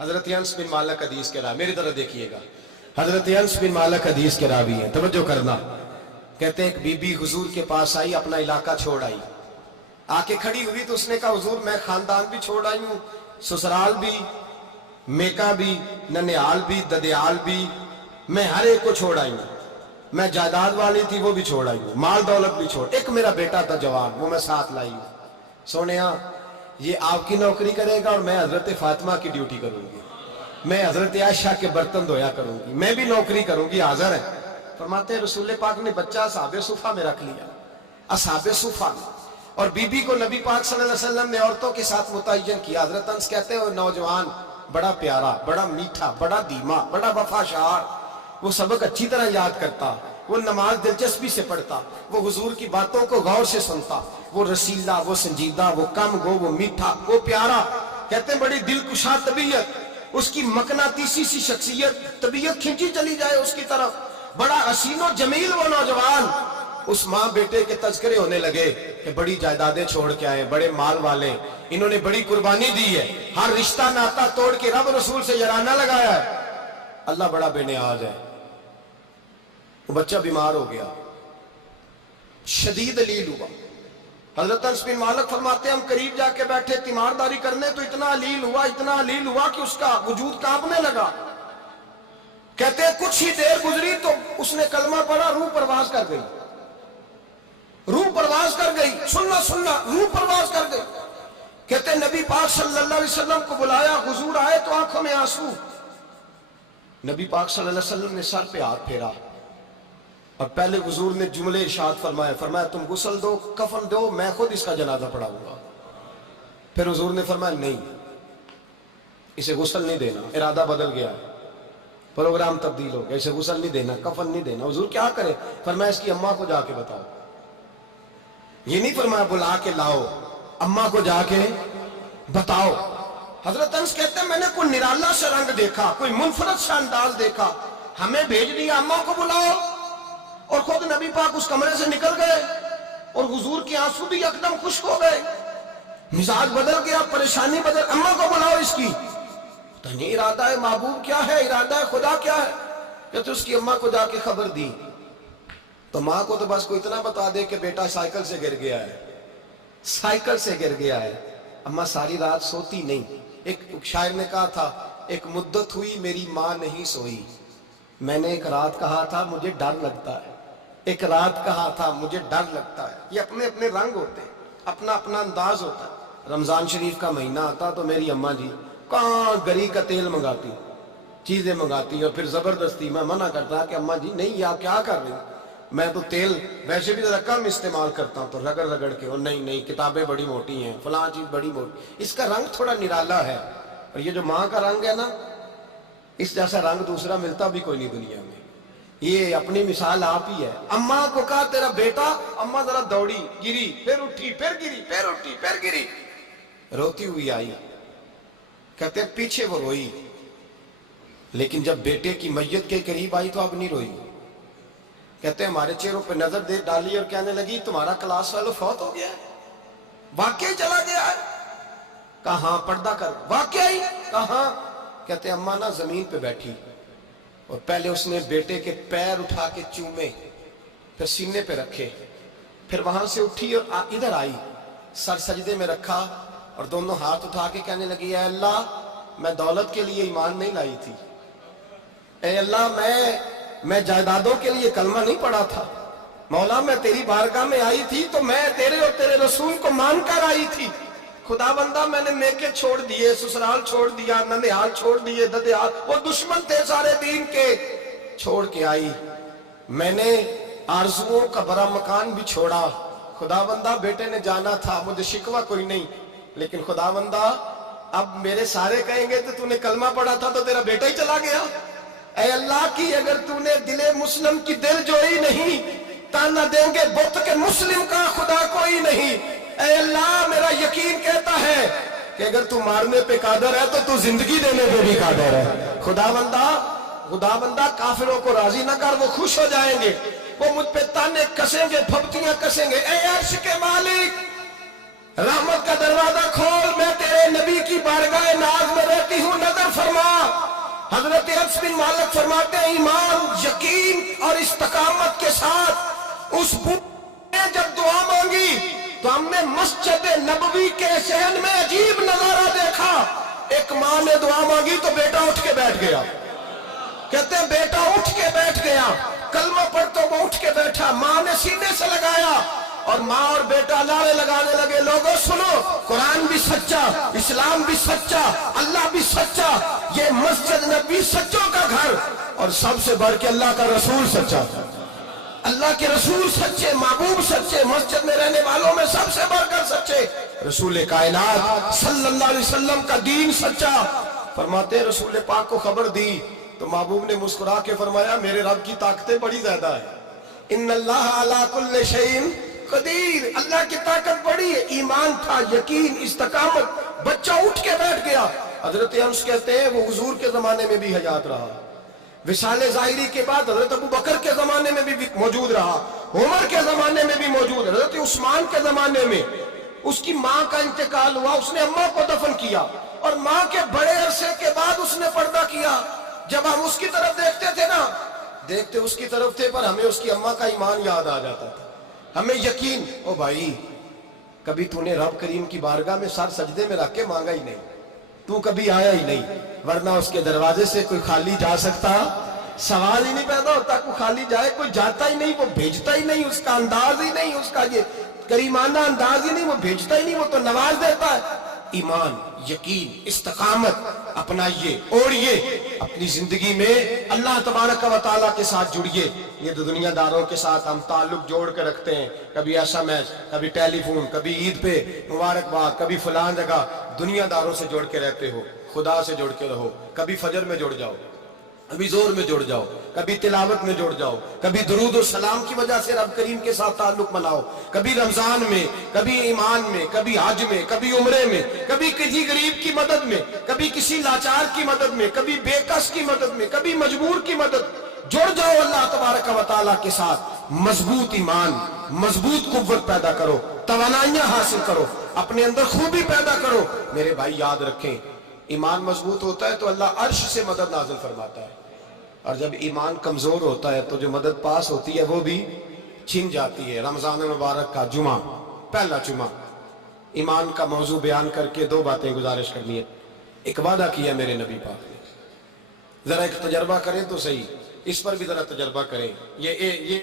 حضرت انس بن مالک حدیث کے راوی، میری طرف دیکھیے گا، حضرت انس بن مالک حدیث کے راوی ہیں، توجہ کرنا۔ کہتے ہیں ایک بی بی حضور کے پاس آئی، اپنا علاقہ چھوڑ آئی، آ کے کھڑی ہوئی تو اس نے کہا حضور میں خاندان بھی چھوڑ آئی ہوں، سسرال بھی، میکا بھی، ننیال بھی، ددیال بھی، میں ہر ایک کو چھوڑ آئی ہوں، میں جائیداد والی تھی وہ بھی چھوڑ آئی ہوں، مال دولت بھی چھوڑ، ایک میرا بیٹا تھا جوان وہ میں ساتھ لائی ہوں۔ سونیا یہ آپ کی نوکری کرے گا اور میں حضرت فاطمہ کی ڈیوٹی کروں گی، میں حضرت عائشہ کے برتن دھویا کروں گی، میں بھی نوکری کروں گی، حاضر ہے۔ فرماتے ہیں رسول پاک نے بچہ اصحاب صفہ میں رکھ لیا، اصحاب صفہ، اور بی بی کو نبی پاک صلی اللہ علیہ وسلم نے عورتوں کے ساتھ متعین کیا۔ حضرت انس کہتے ہیں وہ نوجوان بڑا پیارا، بڑا میٹھا، بڑا دھیما، بڑا وفاشار، وہ سبق اچھی طرح یاد کرتا، وہ نماز دلچسپی سے پڑھتا، وہ حضور کی باتوں کو غور سے سنتا، وہ رسیلا، وہ سنجیدہ، وہ کم گو، وہ میٹھا، وہ پیارا۔ کہتے ہیں بڑی دلکشا طبیعت، اس کی مقناطیسی سی شخصیت، طبیعت کھینچی چلی جائے اس کی طرف، بڑا حسین و جمیل وہ نوجوان۔ اس ماں بیٹے کے تذکرے ہونے لگے کہ بڑی جائیدادیں چھوڑ کے آئے، بڑے مال والے، انہوں نے بڑی قربانی دی ہے، ہر رشتہ ناتا توڑ کے رب رسول سے یارانہ لگایا ہے، اللہ بڑا بے نیاز ہے۔ وہ بچہ بیمار ہو گیا، شدید علیل ہوا۔ حضرت انس بن مالک فرماتے ہیں ہم قریب جا کے بیٹھے تیمارداری کرنے تو اتنا علیل ہوا کہ اس کا وجود کانپنے لگا۔ کہتے ہیں کچھ ہی دیر گزری تو اس نے کلمہ پڑھا، روح پرواز کر گئی، روح پرواز کر گئی، سننا روح پرواز کر گئی۔ کہتے ہیں نبی پاک صلی اللہ علیہ وسلم کو بلایا، حضور آئے تو آنکھوں میں آنسو۔ نبی پاک صلی اللہ علیہ وسلم نے سر پہ ہاتھ پھیرا اور پہلے حضور نے جملے ارشاد فرمایا تم غسل دو، کفن دو، میں خود اس کا جنازہ پڑھاؤں گا۔ پھر حضور نے فرمایا نہیں، اسے غسل نہیں دینا، ارادہ بدل گیا، پروگرام تبدیل ہو گیا، اسے غسل نہیں دینا، کفن نہیں دینا۔ حضور کیا کرے؟ فرمایا اس کی اماں کو جا کے بتاؤ۔ یہ نہیں فرمایا بلا کے لاؤ، اماں کو جا کے بتاؤ۔ حضرت انس کہتے ہیں میں نے کوئی نرالا سا رنگ دیکھا، کوئی منفرد سا انداز دیکھا، ہمیں بھیج دیا اماں کو بلاؤ، اور خود نبی پاک اس کمرے سے نکل گئے اور حضور کے آنسو بھی یکدم خشک ہو گئے، مزاج بدل گیا، پریشانی بدل، اماں کو بلاؤ اس کی۔ پتہ نہیں ارادہ ہے محبوب کیا ہے، ارادہ ہے خدا کیا ہے۔ کہتے اس کی اماں کو جا کے خبر دی تو ماں کو تو بس کوئی اتنا بتا دے کہ بیٹا سائیکل سے گر گیا ہے، سائیکل سے گر گیا ہے۔ اماں ساری رات سوتی نہیں۔ ایک شاعر نے کہا تھا ایک مدت ہوئی میری ماں نہیں سوئی، میں نے ایک رات کہا تھا مجھے ڈر لگتا ہے، ایک رات کہا تھا مجھے ڈر لگتا ہے۔ یہ اپنے اپنے رنگ ہوتے ہیں، اپنا اپنا انداز ہوتا ہے۔ رمضان شریف کا مہینہ آتا تو میری اماں جی کہاں گری کا تیل منگاتی، چیزیں منگاتی، اور پھر زبردستی میں منع کرتا کہ اماں جی نہیں، آپ کیا کر رہے ہیں، میں تو تیل ویسے بھی ذرا کم استعمال کرتا ہوں، تو رگڑ رگڑ کے، اور نہیں کتابیں بڑی موٹی ہیں، فلاں چیز بڑی موٹی، اس کا رنگ تھوڑا نرالا ہے۔ اور یہ جو ماں کا رنگ ہے نا، اس جیسا رنگ دوسرا ملتا بھی کوئی نہیں دنیا میں۔ یہ اپنی مثال آپ ہی ہے۔ اماں کو کہا تیرا بیٹا، اماں ذرا دوڑی، گری، پھر اٹھی، پھر گری، پھر اٹھی، پھر گری، روتی ہوئی آئی۔ کہتے ہیں پیچھے وہ روئی، لیکن جب بیٹے کی میت کے قریب آئی تو اب نہیں روئی۔ کہتے ہیں ہمارے چہروں پہ نظر دے ڈالی اور کہنے لگی تمہارا کلاس فیلو فوت ہو گیا ہے، واقعی چلا گیا ہے؟ کہاں پردہ کر، واقعی کہاں؟ کہتے ہیں اماں نا زمین پہ بیٹھی اور پہلے اس نے بیٹے کے پیر اٹھا کے چومے، پھر سینے پہ رکھے، پھر وہاں سے اٹھی اور ادھر آئی، سر سجدے میں رکھا اور دونوں ہاتھ اٹھا کے کہنے لگی اے اللہ میں دولت کے لیے ایمان نہیں لائی تھی، اے اللہ میں جائیدادوں کے لیے کلمہ نہیں پڑھا تھا، مولا میں تیری بارگاہ میں آئی تھی تو میں تیرے اور تیرے رسول کو مان کر آئی تھی، خدا بندہ میں نے میکے چھوڑ دیے، سسرال چھوڑ دیا، ننیال چھوڑ دیے، ددیال، وہ دشمن تھے سارے دین کے، چھوڑ کے آئی، میں نے آرزوؤں کا بڑا مکان بھی چھوڑا، خدا بندہ بیٹے نے جانا تھا، مجھے شکوہ کوئی نہیں، لیکن خدا بندہ اب میرے سارے کہیں گے تو نے کلمہ پڑھا تھا تو تیرا بیٹا ہی چلا گیا، اے اللہ کی اگر نے دل مسلم کی دل جوئی نہیں، تانا دیں گے بت کے مسلم کا خدا کوئی نہیں، اے اللہ میرا یقین کہتا ہے کہ اگر تو مارنے پہ قادر ہے تو زندگی دینے پہ بھی قادر ہے، خدا بندہ کافروں کو راضی نہ کر، وہ خوش ہو جائیں گے، وہ مجھ پہ تانے کسیں گے، پھپتیاں کسیں گے، اے عرش کے مالک رحمت کا دروازہ کھول، میں تیرے نبی کی بارگاہ ناز میں رہتی ہوں، نظر فرما حضرت انس بن مالک فرماتے ہیں ایمان، یقین اور استقامت کے ساتھ اس بوڑھے نے جب دعا مانگی تو ہم نے مسجد نبوی کے صحن میں عجیب نظارہ دیکھا. ایک ماں نے دعا مانگی تو بیٹا اٹھ کے بیٹھ گیا. کہتے ہیں بیٹا اٹھ کے بیٹھ گیا، کلمہ پڑھ تو وہ اٹھ کے بیٹھا، ماں نے سینے سے لگایا اور ماں اور بیٹا نعرے لگانے لگے، لوگوں سنو، قرآن بھی سچا، اسلام بھی سچا، اللہ بھی سچا، یہ مسجد نبی سچوں کا گھر، اور سب سے بڑھ کے اللہ کا رسول سچا، اللہ کے رسول سچے، محبوب سچے، مسجد میں رہنے والوں میں سب سے بڑھ کر سچے، رسول کائنات صلی اللہ علیہ وسلم کا دین سچا. فرماتے ہیں رسول پاک کو خبر دی تو محبوب نے مسکرا کے فرمایا میرے رب کی طاقتیں بڑی زیادہ ہیں، ان اللہ علی کل شیء قدیر، اللہ کی طاقت بڑی ہے. ایمان تھا، یقین، استقامت، بچہ اٹھ کے بیٹھ گیا. حضرت انس کہتے ہیں وہ حضور کے زمانے میں بھی حیات رہا، وصال ظاہری کے بعد حضرت ابو بکر کے زمانے میں بھی موجود رہا، عمر کے زمانے میں بھی موجود، حضرت عثمان کے زمانے میں اس کی ماں کا انتقال ہوا، اس نے اماں کو دفن کیا اور ماں کے بڑے عرصے کے بعد اس نے پردہ کیا. جب ہم اس کی طرف دیکھتے تھے نا، دیکھتے اس کی طرف تھے پر ہمیں اس کی اماں کا ایمان یاد آ جاتا تھا، ہمیں یقین. او بھائی، کبھی تو نے رب کریم کی بارگاہ میں سر سجدے میں رکھ کے مانگا ہی نہیں، تو کبھی آیا ہی نہیں، ورنہ اس کے دروازے سے کوئی خالی جا سکتا؟ سوال ہی نہیں پیدا ہوتا، کوئی خالی جائے، کوئی جاتا ہی نہیں، وہ بھیجتا ہی نہیں، اس کا انداز ہی نہیں، اس کا یہ کریمانہ انداز ہی نہیں، وہ بھیجتا ہی نہیں، وہ تو نواز دیتا ہے. ایمان، یقین، استقامت اپنائیے، اوڑھیے، اپنی زندگی میں اللہ تبارک و تعالیٰ کے ساتھ جڑیے. یہ تو دنیا داروں کے ساتھ ہم تعلق جوڑ کے رکھتے ہیں، کبھی ایسا میچ، کبھی ٹیلی فون، کبھی عید پہ مبارکباد، کبھی فلان جگہ. دنیا داروں سے جوڑ کے رہتے ہو، خدا سے جوڑ کے رہو. کبھی فجر میں جڑ جاؤ، کبھی زور میں جڑ جاؤ، کبھی تلاوت میں جڑ جاؤ، کبھی درود و سلام کی وجہ سے رب کریم کے ساتھ تعلق بناؤ، کبھی رمضان میں، کبھی ایمان میں، کبھی حج میں، کبھی عمرے میں، کبھی کسی غریب کی مدد میں، کبھی کسی لاچار کی مدد میں، کبھی بے کس کی مدد میں، کبھی مجبور کی مدد. جڑ جاؤ اللہ تبارک و تعالیٰ کے ساتھ. مضبوط ایمان، مضبوط قوت پیدا کرو، توانائیاں حاصل کرو، اپنے اندر خوبی پیدا کرو. میرے بھائی یاد رکھیں، ایمان مضبوط ہوتا ہے تو اللہ عرش سے مدد نازل فرماتا ہے، اور جب ایمان کمزور ہوتا ہے تو جو مدد پاس ہوتی ہے وہ بھی چھن جاتی ہے. رمضان المبارک کا جمعہ، پہلا جمعہ، ایمان کا موضوع بیان کر کے دو باتیں گزارش کرنی ہے. ایک وعدہ کیا میرے نبی پاک نے، ذرا ایک تجربہ کریں تو صحیح، اس پر بھی ذرا تجربہ کریں. یہ